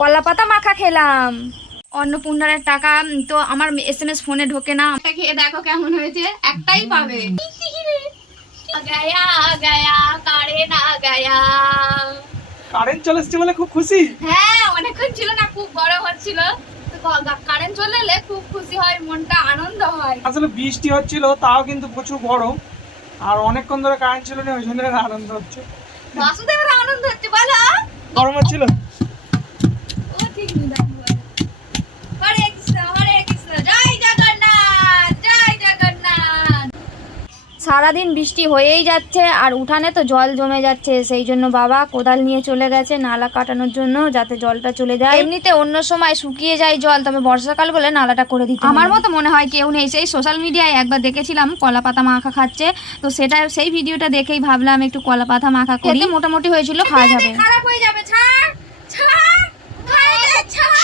কলা পাতা মাখা খেলাম। অন্নপূর্ণার টাকা তো আমার SMS ফোনে ঢোকে না। খেয়ে দেখো কেমন হয়েছে, একটাই পাবে। কারেন্ট চলে এসেছে বলে খুব খুশি। হ্যাঁ, অনেকক্ষণ ছিল না, খুব গরম হচ্ছিল, কারেন্ট চলে এলে খুব খুশি হয়, মনটা আনন্দ হয়। আসলে বৃষ্টি হচ্ছিল তাও কিন্তু প্রচুর গরম, আর অনেকক্ষণ ধরে কারেন্ট ছিল না, ওই জন্য আনন্দ হচ্ছে। বাসুদেবের আনন্দ হচ্ছে বলো। গরম হচ্ছিল। ও ঠিক নেই। হরে কৃষ্ণ হরে কৃষ্ণ, জয় জগন্নাথ জয় জগন্নাথ। সারাদিন বৃষ্টি হয়েই যাচ্ছে আর উঠানে তো জল জমে যাচ্ছে, সেই জন্য বাবা কোদাল নিয়ে চলে গেছে নালা কাটানোর জন্য, যাতে জলটা চলে যায়। এমনিতে অন্য সময় শুকিয়ে যায় জল, তবে বর্ষাকাল বলে নালাটা করে দিতে। আমার মতো মনে হয় কেউ নেই। সেই সোশ্যাল মিডিয়ায় একবার দেখেছিলাম কলা পাতা মাখা খাচ্ছে, তো সেই ভিডিওটা দেখেই ভাবলাম একটু কলা পাতা মাখা করি। মোটামুটি হয়েছিল, খাওয়া যাবে। খারাপ হয়ে যাবে, ছাড় ছাড় ছাড়।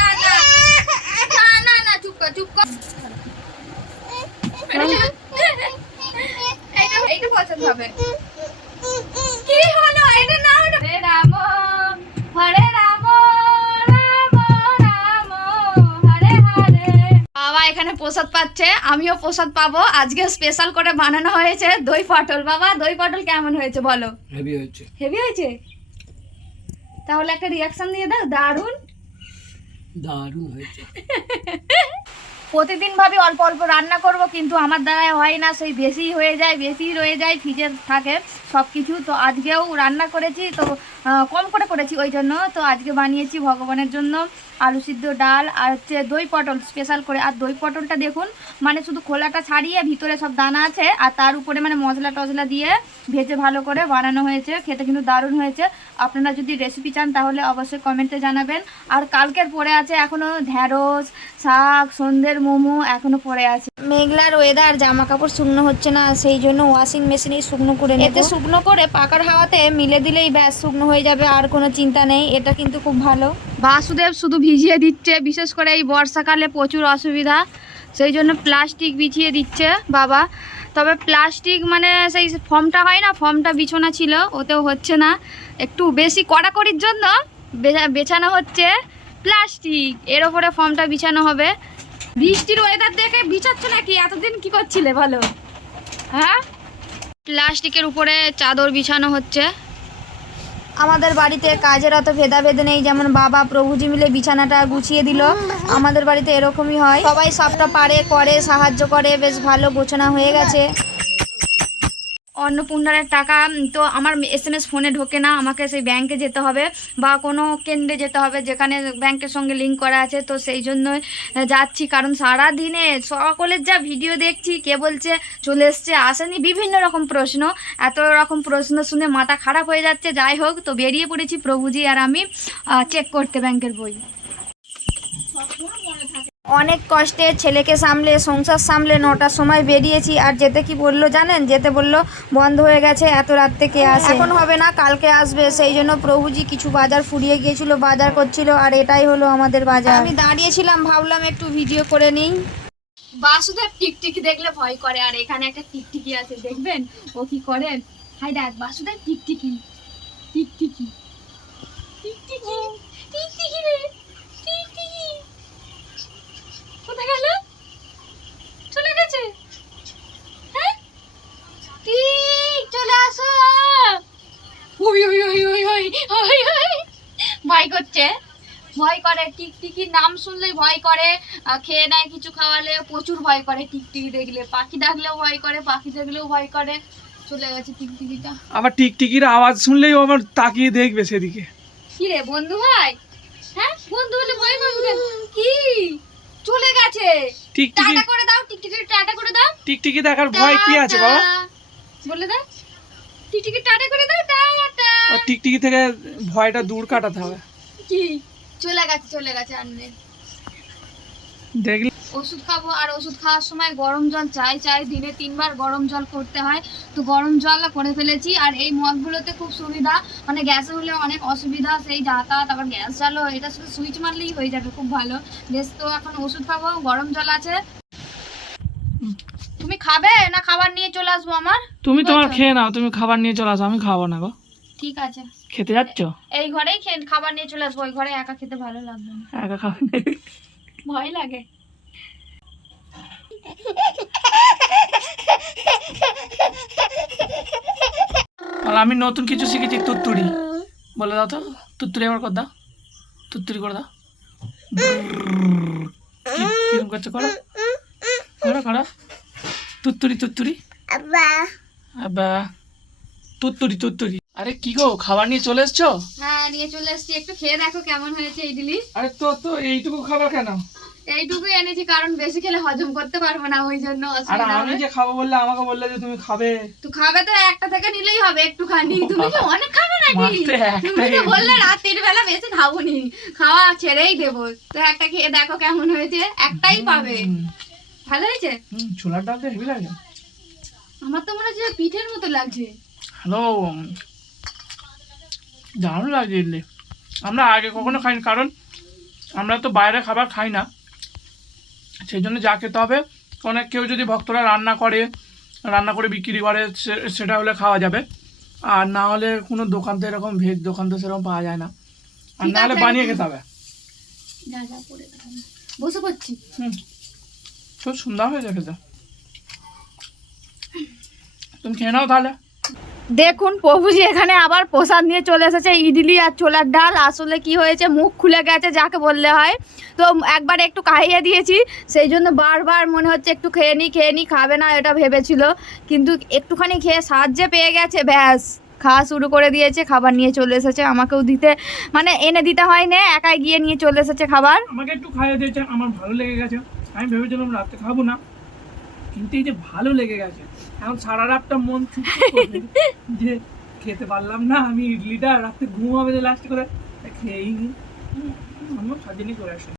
না না না না না, চুপ কর চুপ কর। এইটা পছন্দ হবে। কি হলো এটা? না হরে রাম হরে রাম রাম রাম হরে হরে। বাবা এখানে প্রসাদ পাচ্ছে, আমিও প্রসাদ পাবো। আজকে স্পেশাল করে বানানো হয়েছে দই পটল। বাবা দই পটল কেমন হয়েছে বলো? হেভি হয়েছে। হেভি হয়েছে? তাহলে একটা রিয়াকশন দিয়ে দাও। দারুণ দারুণ হয়েছে। প্রতিদিন ভাবি অল্প অল্প রান্না করব, কিন্তু আমার দ্বারাই হয় না, সেই বেশি হয়ে যায়, বেশি রয়ে যায়, ফ্রিজে থাকে সব কিছু। তো আজকেও রান্না করেছি, তো কম করে করেছি ওই জন্য। তো আজকে বানিয়েছি ভগবানের জন্য আলু সিদ্ধ, ডাল আর হচ্ছে দই পটল স্পেশাল করে। আর দই পটলটা দেখুন, মানে শুধু খোলাটা ছাড়িয়ে ভিতরে সব দানা আছে, আর তার উপরে মানে মশলা টশলা দিয়ে ভেজে ভালো করে বানানো হয়েছে। খেতে কিন্তু দারুণ হয়েছে। আপনারা যদি রেসিপি চান তাহলে অবশ্যই কমেন্টে জানাবেন। আর কালকের পরে আছে এখনও ঢ্যাঁড়স, শাক, সন্ধ্যের মোমো এখনো পড়ে আছে। মেঘলার ওয়েদার, জামা কাপড় শুকনো হচ্ছে না, সেই জন্য ওয়াশিং মেশিনেই শুকনো করে নেব। এতে শুকনো করে পাকার হাওয়াতে মিলে দিলেই ব্যাস শুকনো হয়ে যাবে, আর কোনো চিন্তা নেই। এটা কিন্তু খুব ভালো। বাসুদেব শুধু ভিজিয়ে দিচ্ছে, বিশেষ করে এই বর্ষাকালে প্রচুর অসুবিধা, সেই জন্য প্লাস্টিক বিছিয়ে দিচ্ছে বাবা। তবে প্লাস্টিক মানে সেই ফর্মটা হয় না, ফর্মটা বিছানা ছিল, ওতেও হচ্ছে না। একটু বেশি কড়াকড়ির জন্য বেছানো হচ্ছে প্লাস্টিক, এর ওপরে ফর্মটা বিছানো হবে। বৃষ্টির ওয়েদার দেখে বিছাচ্ছ নাকি? এতদিন কি করছিলে বলো? হ্যাঁ, প্লাস্টিকের উপরে চাদর বিছানো হচ্ছে। আমাদের বাড়িতে কাজের অত ভেদাভেদ নেই, যেমন বাবা প্রভুজি মিলে বিছানাটা গুছিয়ে দিল। আমাদের বাড়িতে এরকমই হয়, সবাই সবটা পারে, করে, সাহায্য করে, বেশ ভালো গোছানো হয়ে গেছে। অন্নপূর্ণার টাকা তো আমার SMS ফোনে ঢোকে না, আমাকে সেই ব্যাংকে যেতে হবে বা কোনো কেন্দ্রে যেতে হবে যেখানে ব্যাংকের সঙ্গে লিঙ্ক করা আছে। তো সেই জন্য যাচ্ছি, কারণ সারা দিনে সকলের যা ভিডিও দেখছি, কে বলছে চলে এসছে, আসেনি, বিভিন্ন রকম প্রশ্ন। এত রকম প্রশ্ন শুনে মাথা খারাপ হয়ে যাচ্ছে। যাই হোক, তো বেরিয়ে পড়েছি প্রভুজি আর আমি চেক করতে ব্যাংকের বই। অনেক কষ্টে ছেলেকে সামলে, সংসার সামলে 9টার সময় বেরিয়েছি। আর যেতে কি বললো জানেন? যেতে বললো বন্ধ হয়ে গেছে, এত রাত থেকে আসে, এখন হবে না, কালকে আসবে। সেই জন্য প্রভুজি কিছু বাজার ফুরিয়ে গিয়েছিল, বাজার করছিল, আর এটাই হলো আমাদের বাজার। আমি দাঁড়িয়েছিলাম, ভাবলাম একটু ভিডিও করে নিই। বাসুদেব টিকটিকি দেখলে ভয় করে, আর এখানে একটা টিকটিকি আছে, দেখবেন ও কি করে। হাই দেখ বাসুদেব, টিকটিকি টিকটিকি টিকটিকি টিকটিকি রে, টিকটিকি কোথায় গেল? চলে গেছে? হ্যাঁ, ঠিক চলে আসো। ওই ওই ওই ওই ওই ওই ওই ভয় করছে, ভয় করে। টিকটিকির নাম শুনলেই ভয় করে, খেয়ে নেয় কিছু খাওয়ালে প্রচুর ভয় করে। টিকটিকি দেখলে, পাখি ডাকলেও ভয় করে, পাখি দেখলেও ভয় করে। চলে গেছে টিকটিকিটা। আবার টিকটিকির আওয়াজ শুনলেই আবার তাকিয়ে দেখবে সেদিকে। কি রে বন্ধু ভাই? হ্যাঁ, বন্ধু হলে ভয় পাবি কেন? কি চলে গেছে? টাটা করে দাও, টিকটিকি টাটা করে দাও। টিকটিকি দেখার ভয় কি আছে বাবা? বলে দাও টিকটিকি টাটা করে দাও, টাটা। আর টিকটিকি থেকে ভয়টা দূর কাটাতে হবে। কি চলে গেছে? চলে গেছে আর নেই। দেখলি ওষুধ খাবো, আর ওষুধ খাওয়ার সময় গরম জল চাই, দিনে 3 বার গরম জল করতে হয়। তো গরম জল করে ফেলেছি। আর এই মগগুলোতে খুব সুবিধা, মানে গ্যাসে হলে অনেক অসুবিধা, সেই যাতায়াত, আবার গ্যাস জ্বালো, এটা শুধু সুইচ মারলেই হয়ে যাবে, খুব ভালো বেশ। তো এখন ওষুধ খাবো, গরম জল আছে। তুমি খাবে না খাবার নিয়ে চলে আসবো আমার? তুমি তোমার খেয়ে নাও, তুমি খাবার নিয়ে চলে আসো, আমি খাবো না গো। ঠিক আছে, খেতে যাচ্ছ? এই ঘরেই খাবার নিয়ে চলে আসবো, ওই ঘরে একা খেতে ভালো লাগবে না, একা খাবে না? ভয় লাগে। আর আমি নতুন কিছু শিখেছি, তুত্তুড়ি। বলে দাও তো, তুত্তুড়ি আবার কর দাও, তুত্তুড়ি করে দাও। কিরকম করছো, করো করো করো। তুত্তুড়ি তুত্তুড়ি, আবা তুত্তুড়ি তুত্তুড়ি। আরে কি গো, খাবার নিয়ে চলে এসছো? হ্যাঁ নিয়ে চলে এসেছি, একটু খেয়ে দেখো কেমন হয়েছে ইডলি। আরে তো এইটুকু খাবার কেন? এইটুকুই এনেছি কারণ বেশি খেলে হজম করতে পারবো না, ওই জন্য আর অসুবিধা আমি হবে। যে খাবো বললে, আমাকে বললে যে তুমি খাবে। তো খাবে তো একটা থেকে নিলেই হবে একটুখানি, তুমি কি অনেক খাবে নাকি? মাত্র তুমি তো বললে রাত্রির বেলা বেশি খাবো নি, খাওয়া ছেড়েই দেবো। তো একটা খেয়ে দেখো কেমন হয়েছে, একটাই পাবে। ভালো হয়েছে? ছোলার ডালটা হেভি লাগে। আমার তো মনে হচ্ছে পিঠের মতো লাগছে। হ্যালো, দারুণ লাগছে ইডলি। আমরা আগে কখনো খাইনি, কারণ আমরা তো বাইরে খাবার খাই না, সেই জন্য যা খেতে হবে অনেক কেউ যদি ভক্তরা রান্না করে বিক্রি করে সেটা হলে খাওয়া যাবে, আর না হলে কোনো দোকান তো এরকম ভেজ দোকান তো সেরকম পাওয়া যায় না, আর না হলে বানিয়ে খেতে হবে। যা যা পড়ে বসে পড়ছি। খুব সুন্দর হয়েছে খেতে, তুমি খেয়ে নাও তাহলে। দেখুন প্রভুজি এখানে আবার প্রসাদ নিয়ে চলে এসেছে, ইডলি আর ছোলার ডাল। আসলে কি হয়েছে, মুখ খুলে গেছে যাকে বললে হয়, তো একবার একটু খাইয়ে দিয়েছি, সেই জন্য বারবার মনে হচ্ছে একটু খেয়ে নি, খাবে না এটা ভেবেছিল, কিন্তু একটুখানি খেয়ে সাহায্য পেয়ে গেছে, ব্যাস খাওয়া শুরু করে দিয়েছে। খাবার নিয়ে চলে এসেছে, আমাকেও দিতে মানে এনে দিতে হয় না, একাই গিয়ে নিয়ে চলে এসেছে খাবার। আমাকে একটু খাইয়ে দিয়েছে, আমার ভালো লেগে গেছে। আমি ভেবেছিলাম রাতে খাবো না, কিন্তু এই যে ভালো লেগে গেছে, এখন সারা রাতটা মন চুপ করবে যে খেতে পারলাম না আমি ইডলিটা, রাতে ঘুম হবে লাস্ট করে খেয়েই নি। আমার সাজিনি করে আসে।